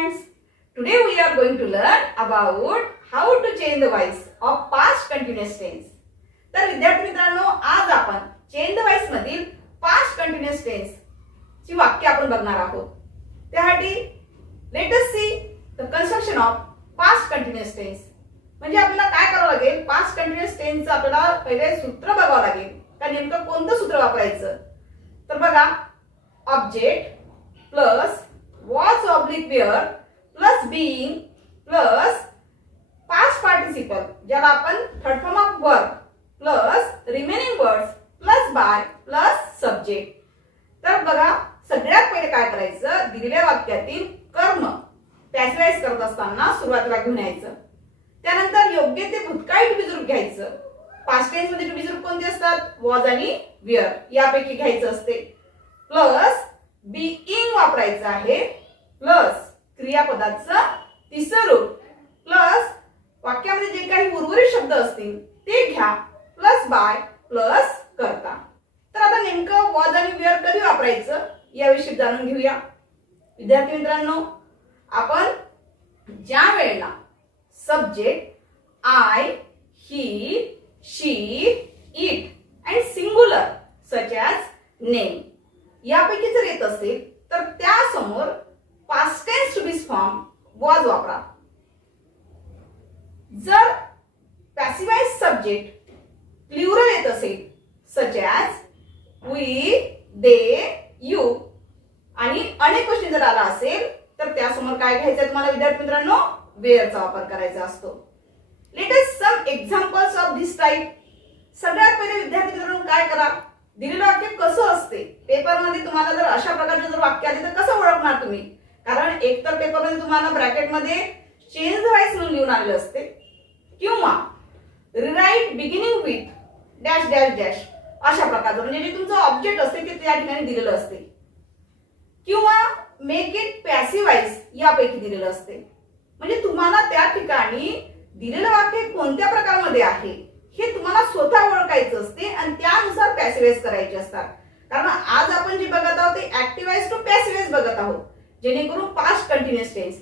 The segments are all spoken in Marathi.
friends. Today we are going to learn about how to change the voice of past continuous tense. तर विद्यार्थी मित्रांनो, आज आपण चेंज द व्हॉइस मधील पास्ट कंटिन्युअस टेन्स ची वाक्य आपण बघणार आहोत. त्यासाठी let us see the construction of past continuous tense. म्हणजे आपल्याला काय करावं लागेल, पास्ट कंटिन्युअस टेन्सचं आपल्याला पहिले सूत्र बघावं लागेल का नेमकं कोणतं सूत्र वापरायचं. तर बघा, object plus was oblique were plus being plus past participle ज्याला आपण third form of verb plus remaining words plus by plus subject. तर बघा, सगळ्यात पहिले काय करायचं, दिलेल्या वाक्यातील कर्म पॅसिव्हाइज करत असताना सुरुवातीला घेऊन यायचं. त्यानंतर योग्य ते भूतकाळी टू बी रूप घ्यायचं. पास्ट टेन्स मध्ये टू बी रूप कोणते असतात, वॉज आणि वेअर यापैकी घ्यायचं असते. प्लस बीइंग वापरायचं आहे, प्लस क्रियापदाचं तिसरं रूप, प्लस वाक्यामध्ये जे काही उर्वरित शब्द असतील ते घ्या, प्लस बाय प्लस करता. तर आता नेमकं वॉज आणि वेअर कधी वापरायचं याविषयी जाणून घेऊया. विद्यार्थी मित्रांनो, आपण ज्या वेळेला subject I, he, she, it and singular such as name यापैकी जर येत असेल तर त्यासमोर past tense to be form was वापरा. जर पॅसिव्हाइज सब्जेक्ट प्लुरल येत असेल such as we, they, you आणि अनेक गोष्टी जर आला असेल तर त्यासमोर काय घ्यायचं तुम्हाला विद्यार्थी मित्रांनो, वेअरचा वापर करायचा असतो. Let us some examples of this type. सगळ्यात पहिले विद्यार्थी मित्रांनो काय करा, दिलेलं वाक्य कसं असते, पेपरमध्ये तुम्हाला जर अशा प्रकारचे जर वाक्य आले तर कसं ओळखणार तुम्ही. कारण एक तर पेपरमध्ये तुम्हाला ब्रॅकेटमध्ये चेंज द व्हॉइस म्हणून लिहून आलेलं असते, किंवा rewrite beginning with dash dash dash अशा प्रकारचं, म्हणजे जे तुमचं ऑब्जेक्ट असते ते त्या ठिकाणी दिलेलं असते, किंवा मेक इट पॅसिव्हाइज यापैकी दिलेलं असते. म्हणजे तुम्हाला त्या ठिकाणी दिलेलं वाक्य कोणत्या प्रकारामध्ये आहे हे तुम्हाला स्वतः ओळखायचं असते आणि त्यानुसार पॅसिव्हाइज करायचे असतात. कारण आज आपण जे बघत आहोत ते ऍक्टिव्हाइज टू पॅसिव्हाइज बघत आहोत, जेणेकरून पास्ट कंटिन्युअस टेन्स.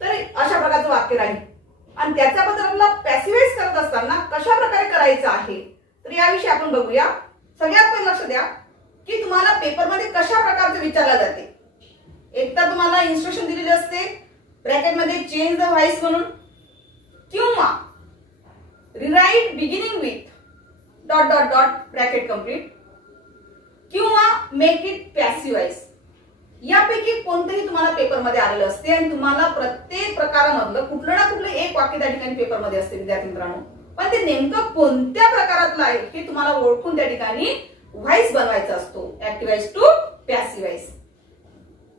तर अशा प्रकारचं वाक्य राहील आणि त्याच्याबद्दल आपल्याला पॅसिव्हाइज करत असताना कशा प्रकारे करायचं आहे तर याविषयी आपण बघूया. सगळ्यात पहिले लक्ष द्या की तुम्हाला पेपरमध्ये कशा प्रकारचे विचारले जाते. एक तर तुम्हाला इन्स्ट्रक्शन दिलेली असते ब्रॅकेटमध्ये चेंज द व्हॉइस म्हणून, किंवा rewrite beginning with dot dot dot bracket complete, किंवा मेक इट पॅसिव्हाइज यापैकी कोणतेही तुम्हाला पेपरमध्ये आलेलं असते आणि तुम्हाला प्रत्येक प्रकारामधलं कुठलं ना कुठलं एक वाक्य त्या ठिकाणी पेपरमध्ये असते विद्यार्थी मित्रांनो. पण ते नेमकं कोणत्या प्रकारातलं आहे हे तुम्हाला ओळखून त्या ठिकाणी व्हॉइस बनवायचा असतो, ऍक्टिव्हाइज टू पॅसिव्हाइज.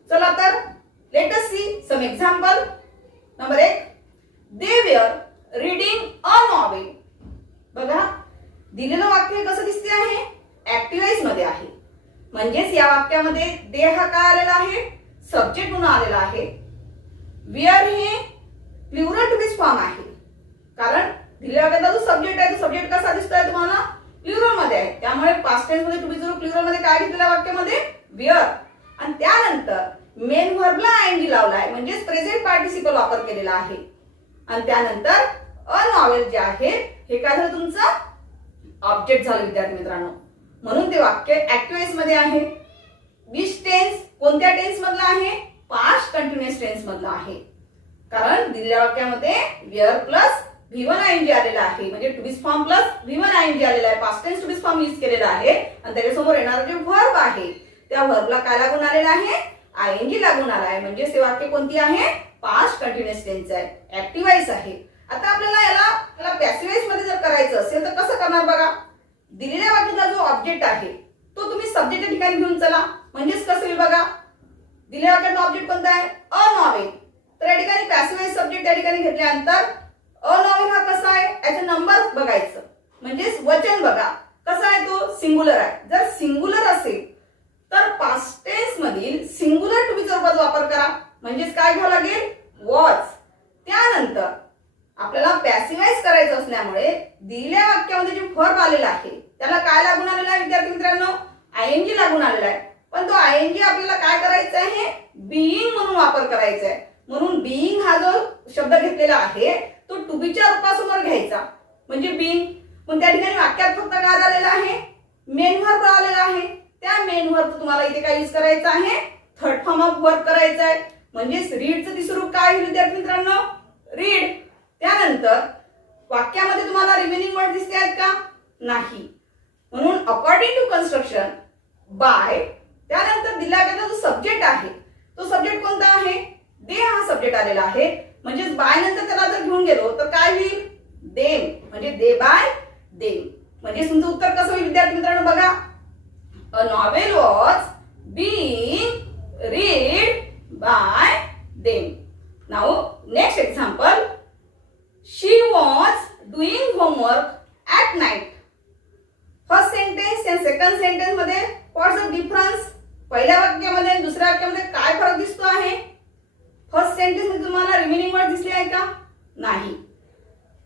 चला तर let us see some example. Number 1, they were reading a novel. बघा, दिलेलं वाक्य कसं दिसते आहे, ऍक्टिव्हाइज मध्ये आहे. म्हणजेच या वाक्यामध्ये दे हा काय आलेला आहे, सब्जेक्ट म्हणून आलेला आहे. वेअर हे प्लुरल टू बी फॉर्म आहे, कारण दिलेल्या वाक्याचा जो सब्जेक्ट आहे तो सब्जेक्ट कसा दिसतोय तुम्हाला, प्लुरल मध्ये आहे. त्यामुळे पास्ट टेन्स मध्ये टू बी जरूर प्लुरल मध्ये काय घेतलेल्या वाक्यामध्ये, वेअर. आणि त्यानंतर मेन व्हर्बला आयएनजी लावलाय, म्हणजेच प्रेझेंट पार्टिसिपल वापर केलेला आहे. आणि त्यानंतर अ नॉवेल जे आहे हे काय झालं, तुमचं ऑब्जेक्ट झालं विद्यार्थी मित्रांनो. म्हणून ते वाक्य ऍक्टिव्हाइज मध्ये आहे. विच टेन्स, कोणत्या टेन्स मधलं आहे, पास्ट कंटिन्युअस टेन्स मधलं आहे. कारण दिलेल्या वाक्यामध्ये वेअर प्लस V1 आयएनजी आलेला आहे, म्हणजे to be form plus V1 ING आलेला आहे. Past tense to be form use केलेला आहे आणि त्याच्यासमोर येणारा जे व्हर्ब आहे त्या व्हर्बला काय लागून आलेला आहे, आयएनजी लागून आला आहे. म्हणजे ते वाक्य कोणती आहे, पास्ट कंटिन्युअस टेन्स आहे, ऍक्टिव्हाइज आहे. आता आपल्याला याला पॅसिव्हाइज मध्ये जर करायचं असेल तर कसं करणार बघा. दिलेल्या वाक्याचा जो ऑब्जेक्ट आहे तो तुम्ही सब्जेक्टच्या ठिकाणी घेऊन चला. म्हणजेच कसं होईल बघा, दिलेल्या वाक्याचा ऑब्जेक्ट कोणता आहे, अ नॉवेल. तर या ठिकाणी पॅसिव्हाइज सब्जेक्ट त्या ठिकाणी घेतल्यानंतर अ नॉवेल हा कसा आहे, याचे नंबर बघायचं. म्हणजेच वचन बघा कसा आहे, तो सिंगुलर आहे. जर सिंगुलर असेल तर पास्ट टेन्स मधील सिंगुलर टू बी चा वापर करा. म्हणजेच काय घ्यावं लागेल, वॉज. त्यानंतर आपल्याला पॅसिव्हाइज करायचं असल्यामुळे दिलेल्या वाक्यामध्ये जे व्हर्ब आलेला आहे त्याला काय लागून आलेला आहे विद्यार्थी मित्रांनो, आयएनजी लागून आलेला आहे. पण तो आयएनजी आपल्याला काय करायचा आहे, बीइंग म्हणून वापर करायचा आहे. म्हणून बीइंग हा जो शब्द घेतलेला आहे तो टू बीच्या रूपासमोर घ्यायचा, म्हणजे बीइंग. पण त्या ठिकाणी वाक्यात फक्त काय झालेलं आहे, मेन व्हर्ब आलेला आहे. त्या मेन व्हर्ब तुम्हाला इथे काय यूज करायचं आहे, थर्ड फॉर्म ऑफ वर्ब करायचा आहे. म्हणजेच रीडचं तिसरं रूप काय आहे विद्यार्थी मित्रांनो, रीड. त्यानंतर वाक्यामध्ये तुम्हाला रिमेनिंग वर्ड दिसते आहेत का, नाही. म्हणून अकॉर्डिंग टू कन्स्ट्रक्शन, बाय, त्यानंतर दिला गेलेला जो सब्जेक्ट आहे तो सब्जेक्ट कोणता आहे, दे हा सब्जेक्ट आलेला आहे. म्हणजेच बाय नंतर त्याला जर घेऊन गेलो तर काय होईल, देम, म्हणजे दे बाय देम. म्हणजे तुमचं उत्तर कसं होईल विद्यार्थी मित्रांनो बघा, a novel was being read by them. Now next example, she was doing homework at night. First sentence आणि सेकंड सेंटेन्स मध्ये व्हॉट्स द डिफरन्स, पहिल्या वाक्यामध्ये आणि दुसऱ्या वाक्यामध्ये काय फरक दिसतो आहे. फर्स्ट सेंटेन्स मध्ये तुम्हाला रिमेनिंग वर्ड दिसले आहे का, नाही.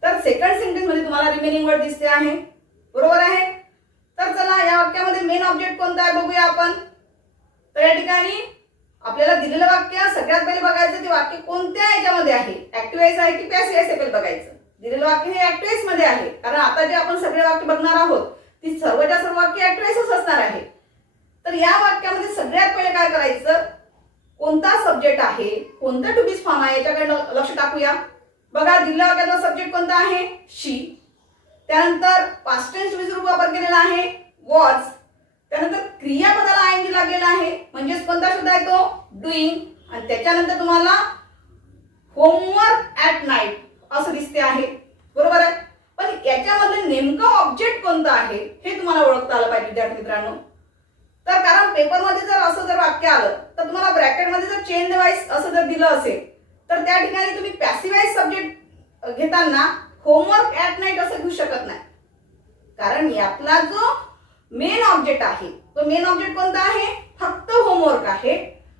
तर सेकंड सेंटेन्स मध्ये तुम्हाला रिमेनिंग वर्ड दिसते आहे, बरोबर आहे. तर चला या वाक्यामध्ये मेन ऑब्जेक्ट कोणता आहे बघूया आपण. तर या ठिकाणी आपल्याला दिलेलं वाक्य सगळ्यात पहिले बघायचं ते वाक्य कोणत्या याच्यामध्ये आहे, ऍक्टिव्ह वॉइस आहे की पॅसिव्ह वॉइस आहे पहिले बघायचं. दिलेलं वाक्य हे ऍक्टिव्ह वॉइस मध्ये आहे, कारण आता जे आपण सगळे वाक्य बघणार आहोत ती सर्वच्या सर्व वाक्य ऍक्टिव्ह वॉइसच असणार आहे. तर या वाक्यामध्ये सगळ्यात पहिले काय करायचं, कोणता सब्जेक्ट आहे, कोणता टू बी फॉर्म आहे याच्याकडे लक्ष टाकूया. बघा दिलेल्या वाक्याचा सब्जेक्ट कोणता आहे, शी. त्यानंतर पास्ट टेन्स टू बी रूप वापर केलेला आहे, वॉज. त्यानंतर क्रियापदाला आयएनजी लागलेला आहे, म्हणजेच कोणता शब्द आहे तो, डुईंग. आणि त्याच्यानंतर तुम्हाला होमवर्क ऍट नाईट असं दिसते आहे, बरोबर आहे. पण याच्यामध्ये नेमकं ऑब्जेक्ट कोणतं आहे हे तुम्हाला ओळखता आलं पाहिजे विद्यार्थी मित्रांनो. तर कारण पेपरमध्ये जर असं जर वाक्य आलं तर तुम्हाला ब्रॅकेटमध्ये जर चेंज द वॉइस असं जर दिलं असेल तर त्या ठिकाणी तुम्ही पॅसिव्ह वॉइस सब्जेक्ट घेताना होमवर्क ऍट नाईट असं घेऊ शकत नाही, कारण यातला जो मेन ऑब्जेक्ट आहे तो मेन ऑब्जेक्ट कोणता आहे, फक्त होमवर्क आहे.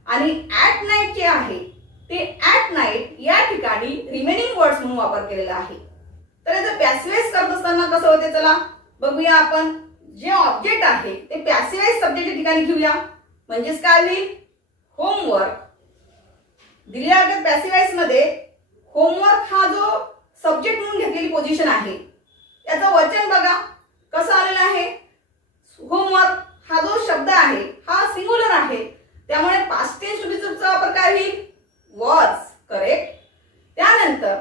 आणि ऍट नाईट जे आहे ते ऍट नाईट या ठिकाणी रिमेनिंग वर्ड्स म्हणून वापर केलेला आहे. तर याचं पॅसिव्ह वॉइस करत असताना कसं होते चला बघूया आपण. जे ऑब्जेक्ट आहे ते पॅसिव्ह वॉइस सब्जेक्टच्या ठिकाणी घेऊया, म्हणजेच काय होईल, होमवर्क. दिलेल्या पॅसिव्ह वॉइस मध्ये होमवर्क हा जो सब्जेक्ट म्हणून घेतलेली पोझिशन आहे याचं वचन बघा कसं आलेलं आहे. होमवर्क हा जो शब्द आहे हा सिंग्युलर आहे, त्यामुळे पास्ट टेन्स टू बी चा वापर काय होईल, वॉज, करेक्ट. त्यानंतर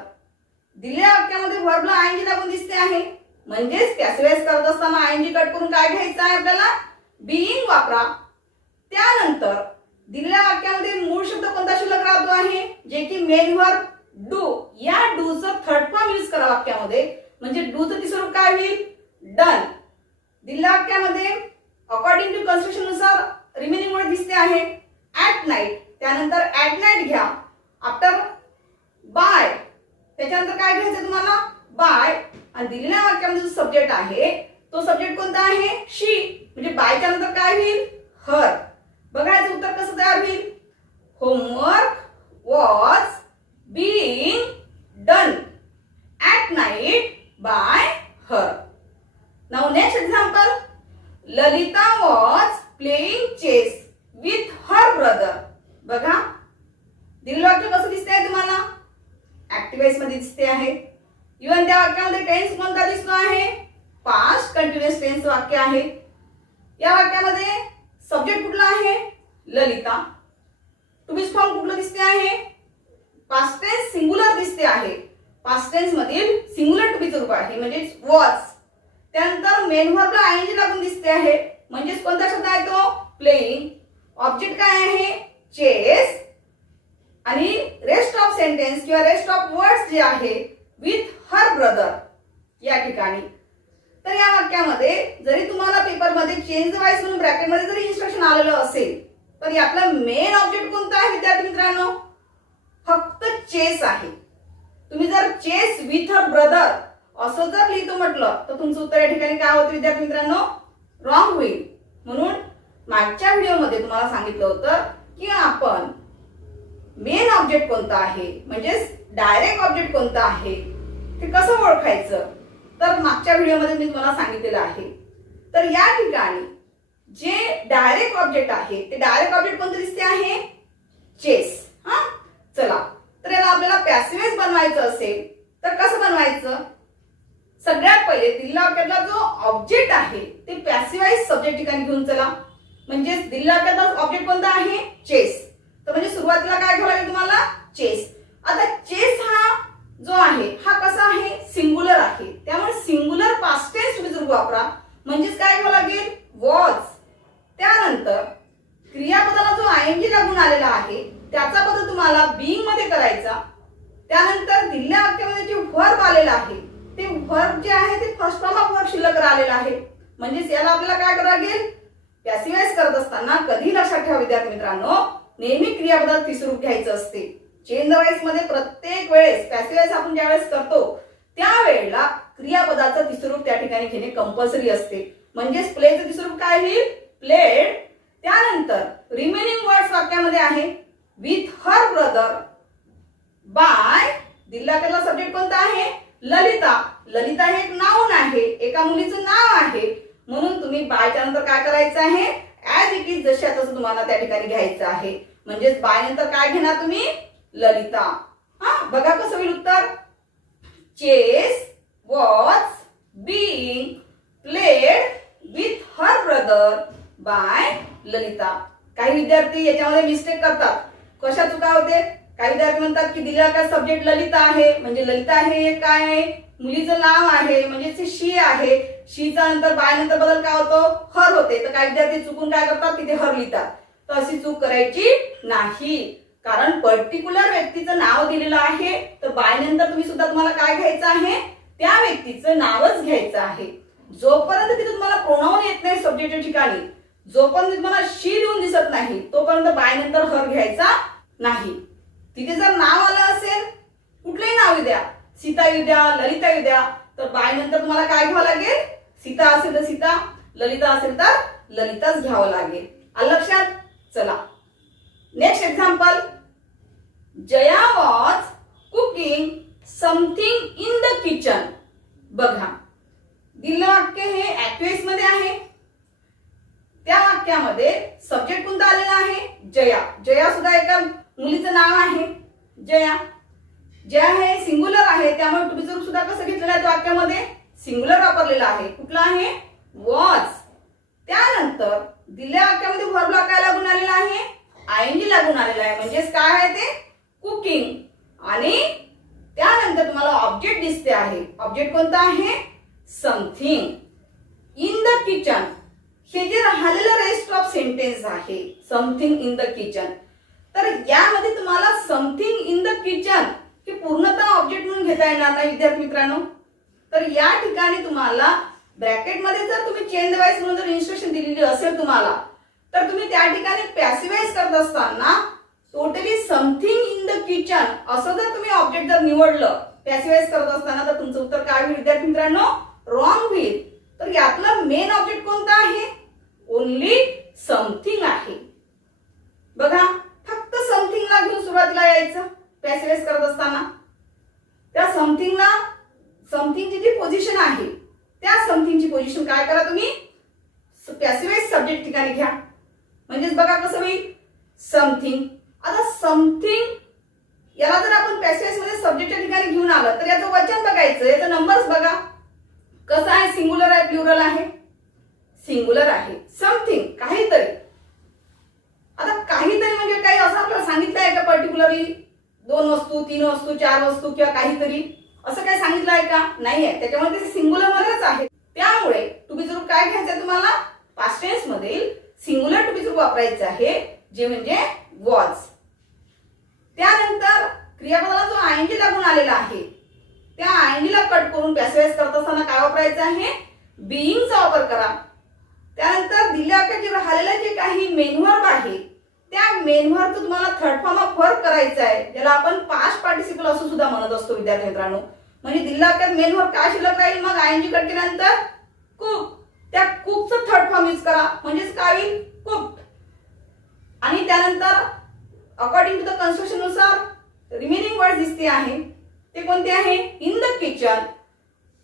दिलेल्या वाक्यामध्ये व्हर्बला आयएनजी लागून दिसते आहे, म्हणजेच पॅसिव्ह वॉइस करत असताना आयएनजी कट करून काय घ्यायचं आहे आपल्याला, बीइंग वापरा. त्यानंतर दिलेल्या वाक्यामध्ये मूळ शब्द कोणता शिल्लक राहतो आहे, जे की मेन व्हर्ब डू. या डू चं थर्ड फॉर्म यूज करा वाक्यामध्ये, म्हणजे डू चं तिसरं रूप काय होईल, डन. दिलेल्या वाक्यामध्ये अकॉर्डिंग टू कन्स्ट्रक्शन नुसार रिमेनिंग वर्ड दिसते आहे, ऍट नाईट. त्यानंतर ऍट नाईट घ्या, आफ्टर बाय, त्याच्यानंतर काय घ्यायचं तुम्हाला, बाय. आणि दिलेल्या वाक्यामध्ये जो सब्जेक्ट आहे तो सब्जेक्ट कोणता आहे, शी. म्हणजे बायच्या नंतर काय होईल, हर. बघा याचं उत्तर कसं तयार होईल, homework was being done at night by her. Now next example, Lalita was playing chess with her brother. बघा दिलेलं वाक्य कसं दिसतंय तुम्हाला, ऍक्टिव्ह वॉइस मध्ये दिसते आहे. इव्हन त्या वाक्यामध्ये टेन्स कोणता दिसतो आहे, पास्ट कंटिन्युअस टेन्स वाक्य आहे. या वाक्यामध्ये सब्जेक्ट कुठला आहे, ललिता. टू बी फॉर्म कुठलं दिसते आहे, पास्ट टेन्स सिंग्युलर दिसते आहे. पास्ट टेन्स मधील सिंग्युलर टू बीचं रूप आहे, म्हणजे वॉज. त्यानंतर मेन व्हर्बला आयएनजी लागून दिसते आहे, म्हणजेच कोणता शब्द आहे तो, प्लेइंग. ऑब्जेक्ट काय आहे, चेस. आणि रेस्ट ऑफ सेंटेन्स किंवा रेस्ट ऑफ वर्ड्स जे आहे विथ हर ब्रदर या ठिकाणी. तर या वाक्यामध्ये जरी तुम्हाला पेपरमध्ये चेंज वॉइस म्हणून ब्रॅकेटमध्ये जरी इन्स्ट्रक्शन आलेलं असेल तर यातला मेन ऑब्जेक्ट कोणता आहे विद्यार्थी मित्रांनो, फक्त चेस आहे. तुम्ही जर चेस विथ अ ब्रदर असं जर लिहितो म्हटलं तर तुमचं उत्तर या ठिकाणी काय होतं विद्यार्थी मित्रांनो, रॉंग होईल. म्हणून मागच्या व्हिडिओमध्ये तुम्हाला सांगितलं होतं की आपण मेन ऑब्जेक्ट कोणता आहे म्हणजेच डायरेक्ट ऑब्जेक्ट कोणता आहे ते कसं ओळखायचं, तर मागच्या व्हिडिओमध्ये मी तुम्हाला सांगितलेलं आहे. तर या ठिकाणी जे डायरेक्ट ऑब्जेक्ट आहे ते डायरेक्ट ऑब्जेक्ट कोणतं दिसते आहे? चेस. हा, चला तर याला आपल्याला पॅसिव्ह वॉइस बनवायचं असेल तर कसं बनवायचं? सगळ्यात पहिले दिलेल्या वाक्यातला जो ऑब्जेक्ट आहे ते पॅसिव्ह वॉइस सब्जेक्ट ठिकाणी घेऊन चला. म्हणजे दिलेल्या वाक्यातला ऑब्जेक्ट कोणता आहे? चेस. तर म्हणजे सुरुवातीला काय घ्यावं लागेल तुम्हाला? चेस. आता चेस हा जो आहे हा कसा आहे? सिंगुलर आहे. त्यामुळे सिंगुलर पास्ट टेन्स तुम्ही जर वापरा म्हणजेच काय घ्यावं लागेल? वॉज. त्यानंतर क्रियापदाला जो आयएनजी लागून आलेला आहे त्याचा बदल तुम्हाला बीइंग मध्ये करायचा. त्यानंतर दिलेल्या वाक्यामध्ये जे व्हर्ब आलेला आहे ते व्हर्ब जे आहे ते फर्स्ट फॉर्म ऑफ व्हर्ब शिल्लक राहिलेला आहे. म्हणजेच याला आपल्याला काय करावं लागेल? पॅसिव्ह वॉइस करत असताना कधी लक्षात ठेवा विद्यार्थी मित्रांनो, नेहमी क्रियापदाला तिसरं रूप घ्यायचं असते. चेंज द वॉइस मध्ये प्रत्येक वेळेस पॅसिव्ह वॉइस आपण ज्यावेळेस करतो त्यावेळेला क्रियापदाचं तिसरं रूप त्या ठिकाणी घेणे कंपल्सरी असते. म्हणजेच प्लेचं तिसरं रूप काय होईल? प्लेड. त्यानंतर रिमेनिंग वर्ड्स वाक्यामध्ये आहे विथ हर ब्रदर, बाय. दिलेला आपल्याला सब्जेक्ट कोणता आहे? ललिता. ललिता हे एक नाउन आहे, एका मुलीचं नाव आहे. म्हणून तुम्ही बायच्या नंतर काय करायचं आहे? ऍज इट इज जशा तसं तुम्हाला त्या ठिकाणी घ्यायचं आहे. म्हणजेच बाय नंतर काय घेणार तुम्ही? ललिता. हा, बघा कसं होईल उत्तर? Chess was being played with her brother by Lalita. काही विद्यार्थी याच्यामध्ये मिस्टेक करतात. कशा चुका होते? काही विद्यार्थी म्हणतात की दिलेला काय सब्जेक्ट ललिता आहे म्हणजे ललिता हे काय आहे? मुलीचं नाव आहे म्हणजे शी आहे. शीचा नंतर बाय नंतर बदल काय होतो? हर होते. तर काही विद्यार्थी चुकून काय करतात? तिथे हर लिहितात. तर अशी चूक करायची नाही. कारण पर्टिक्युलर व्यक्तीचं नाव दिलेलं आहे तर बाय नंतर तुम्हाला काय घ्यायचं आहे? त्या व्यक्तीचं नावच घ्यायचं आहे. जोपर्यंत तिथे तुम्हाला प्रोनाउन येत नाही सब्जेक्टच्या ठिकाणी, जोपर्यंत तुम्हाला शी लिहून दिसत नाही तोपर्यंत बाय नंतर हर घ्यायचा नाही. तिथे जर नाव आलं असेल, कुठलंही नाव येऊ द्या, सीता येऊ द्या, ललिता येऊ द्या, तर बाय नंतर तुम्हाला काय घ्यावं लागेल? सीता असेल तर सीता, ललिता असेल तर ललिताच घ्यावं लागेल. आलं लक्षात? चला next example. Jaya was cooking something in the kitchen. बघा दिलेलं वाक्य हे ऍक्टिव्ह मध्ये आहे. त्या वाक्यामध्ये सब्जेक्ट कोणता आलेला आहे? जया. जया सुद्धा एका मुलीचं नाव आहे जया. जया हे सिंगुलर आहे त्यामुळे तुम्ही जर सुद्धा कसं घेतलेलं आहे वाक्यामध्ये? सिंगुलर वापरलेलं आहे. कुठला आहे? वॉज. त्यानंतर दिलेल्या वाक्यामध्ये व्हर्बला काय लागून आलेला आहे? आयएनजी लागून आलेला आहे. म्हणजेच काय आहे ते? कुकिंग. आणि त्यानंतर तुम्हाला ऑब्जेक्ट दिसते आहे. ऑब्जेक्ट कोणता आहे? Something in the kitchen. हे जे राहिलेलं रेस्ट ऑफ सेंटेन्स आहे समथिंग इन द किचन. तर यामध्ये तुम्हाला समथिंग इन द किचन हे पूर्णतः ऑब्जेक्ट म्हणून घेता येणार नाही विद्यार्थी मित्रांनो. तर या ठिकाणी तुम्हाला ब्रॅकेटमध्ये जर तुम्ही चेंज द वॉइस म्हणून जर इन्स्ट्रक्शन दिलेली असेल तुम्हाला तर तुम्ही त्या ठिकाणी पॅसिव्ह वॉइस करत असताना totally something in the kitchen असं जर तुम्ही ऑब्जेक्ट जर निवडलं पॅसिव्ह वॉइस करत असताना तर तुमचं उत्तर काय होईल विद्यार्थी मित्रांनो? रॉंग होईल. तर यातला मेन ऑब्जेक्ट कोणता आहे? ओनली समथिंग आहे. बघा फक्त समथिंगला घेऊन सुरुवातीला यायचं पॅसिव्ह वॉइस करत असताना. त्या समथिंगला समथिंगची जी पोझिशन आहे त्या समथिंगची पोझिशन काय करा तुम्ही? पॅसिव्ह वॉइस सब्जेक्ट ठिकाणी घ्या. म्हणजेच बघा कसं होईल? समथिंग. आता समथिंग याला जर आपण पॅसिव्ह वॉइस मध्ये सब्जेक्टच्या ठिकाणी घेऊन आलं तर याचं वचन बघायचं. याचं नंबर्स बघा कसं आहे? सिंगुलर आहे प्लुरल आहे? सिंगुलर आहे. समथिंग काहीतरी. आता काहीतरी म्हणजे काही असं आपल्याला सांगितलं आहे का पर्टिक्युलरली? 2 वस्तू, 3 वस्तू, 4 वस्तू किंवा काहीतरी असं काही सांगितलं आहे का? नाही आहे. त्याच्यामुळे ते सिंगुलर मध्येच आहे. त्यामुळे टू बी जरूर काय घ्यायचं तुम्हाला? पास्ट टेन्स मधील सिंगुलर टू बी जरूर वापरायचं आहे जे म्हणजे वॉज. त्यानंतर क्रियापदाला जो आयएनजी लागून आलेला आहे त्या आयएनजीला कट करून पॅसिव्ह वॉइस करत असताना काय वापरायचं आहे? बीइंगचा वापर करा. त्यानंतर दिलेल्या वाक्यात राहिलेलं जे काही मेन व्हर्ब आहे त्या मेन व्हर्बचं तुम्हाला थर्ड फॉर्म ऑफ व्हर्ब करायचं आहे ज्याला आपण पास्ट पार्टिसिपल असं सुद्धा म्हणत असतो विद्यार्थी मित्रांनो. म्हणजे दिलेल्या वाक्यात मेन व्हर्ब काय शिल्लक राहील? मग आयएनजी कट केल्यानंतर कुक. त्या कुकचं थर्ड फॉर्म यूज करा म्हणजेच काय होईल? कुक्ड. आणि त्यानंतर अकॉर्डिंग टू द कन्स्ट्रक्शन नुसार रिमेनिंग वर्ड दिसते आहे ते कोणते आहे? In the kitchen.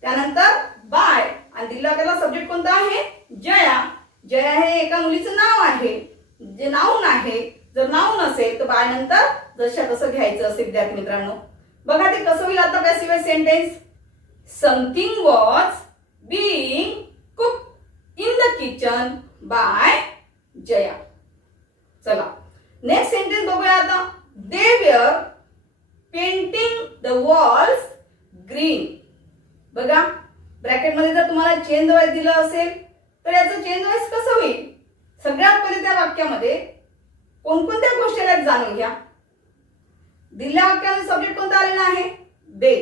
त्यानंतर बाय आणि दिलेला वाक्याला सब्जेक्ट कोणता आहे? जया. जया हे एका मुलीचं नाव आहे, जे नाऊन आहे. जर नाऊन असेल तर बाय नंतर जशा तसं घ्यायचं असेल विद्यार्थी मित्रांनो. बघा ते कसं होईल आता passive voice sentence. Something was being cooked in the kitchen by Jaya. चला नेक्स्ट सेंटेन्स बघूया आता. They were painting the walls green. बघा ब्रॅकेटमध्ये जर तुम्हाला चेंज वाईज दिलं असेल तर याचं चेंज वाईज कसं होईल. सगळ्यात पहिले त्या वाक्यामध्ये कोणकोणत्या गोष्टी आहेत जाणून घ्या. दिलेल्या वाक्यामध्ये सब्जेक्ट कोणता आलेला आहे, दे.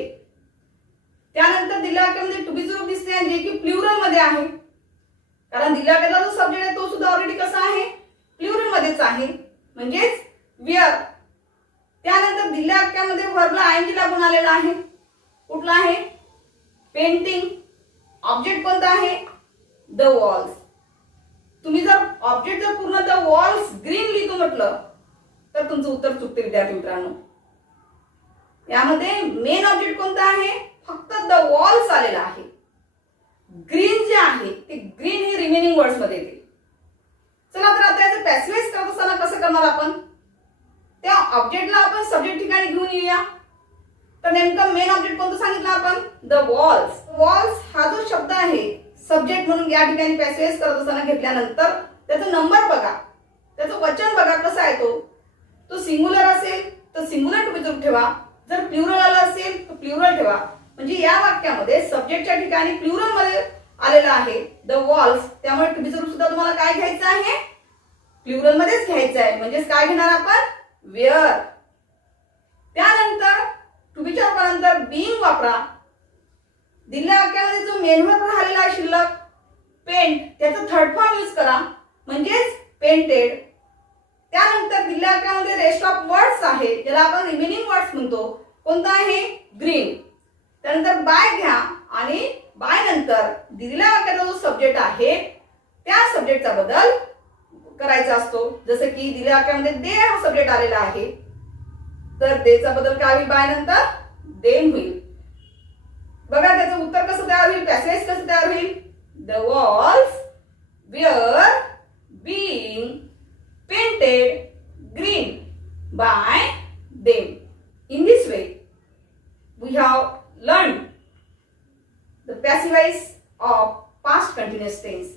त्यानंतर दिलेल्या वाक्यामध्ये टू बी चं रूप दिसते जे की प्लुरल मध्ये आहे, कारण दिलेल्या वाक्याचा जो सब्जेक्ट आहे तो सुद्धा ऑलरेडी कसा आहे, प्लुरल मध्येच आहे, म्हणजेच वेअर. त्यानंतर दिलेल्या वाक्यामध्ये व्हर्बला आयएनजी लागून आलेला आहे. कुठला आहे, पेंटिंग. ऑब्जेक्ट कोणता आहे, द वॉल्स. तुम्ही जर ऑब्जेक्ट जर पूर्ण द वॉल्स ग्रीन लिहितो म्हटलं तर तुमचं उत्तर चुकते विद्यार्थी मित्रांनो. यामध्ये मेन ऑब्जेक्ट कोणता आहे, फक्त द वॉल्स आलेला आहे. ग्रीन जे आहे ते ग्रीन हे रिमेनिंग वर्ड्स मध्ये येते. चला तर आता याचं पॅसिव्ह करत असताना कसं करणार आपण, त्या ऑब्जेक्टला आपण सब्जेक्ट ठिकाणी घेऊन येऊया. तर नेमकं मेन ऑब्जेक्ट कोणतं सांगितलं आपण, द वॉल्स. वॉल्स हा जो शब्द आहे सब्जेक्ट म्हणून या ठिकाणी पॅसिव्ह करत असताना घेतल्यानंतर त्याचा नंबर बघा, त्याचं वचन बघा कसं आहे. तो सिंग्युलर असेल तर सिंग्युलर टू बी चं रूप ठेवा, जर प्लुरल आलं असेल तर प्लुरल ठेवा. म्हणजे या वाक्यामध्ये सब्जेक्टच्या ठिकाणी प्लुरल मध्ये आलेला आहे द वॉल्स, त्यामुळे टू बी चं रूप सुद्धा तुम्हाला काय घ्यायचं आहे, प्लुरल मध्येच घ्यायचं आहे. म्हणजेच काय घेणार आपण, वेअर. त्यानंतर टू बी च्या रूपानंतर बीइंग वापरा. दिलेल्या वाक्यामध्ये जो मेन वर्ब राहिलेला आहे शिल्लक, पेंट, त्याचा थर्ड फॉर्म यूज करा, म्हणजेच पेंटेड. त्यानंतर दिलेल्या वाक्यामध्ये रेस्ट ऑफ वर्ड्स आहे, ज्याला आपण रिमेनिंग वर्ड्स म्हणतो. कोणता आहे, ग्रीन. त्यानंतर बाय घ्या आणि बाय नंतर दिलेल्या वाक्याचा जो सब्जेक्ट आहे त्या सब्जेक्टचा बदल करायचा असतो. जसं की दिलेल्या वाक्यामध्ये दे हा सब्जेक्ट आलेला आहे, तर देचा बदल काय होईल, बाय नंतर देम होईल. बघा त्याचं उत्तर कसं तयार होईल, पॅसेज कसं तयार होईल. The walls were being painted green by them. In this way, we have learned the passive voice of past continuous tense.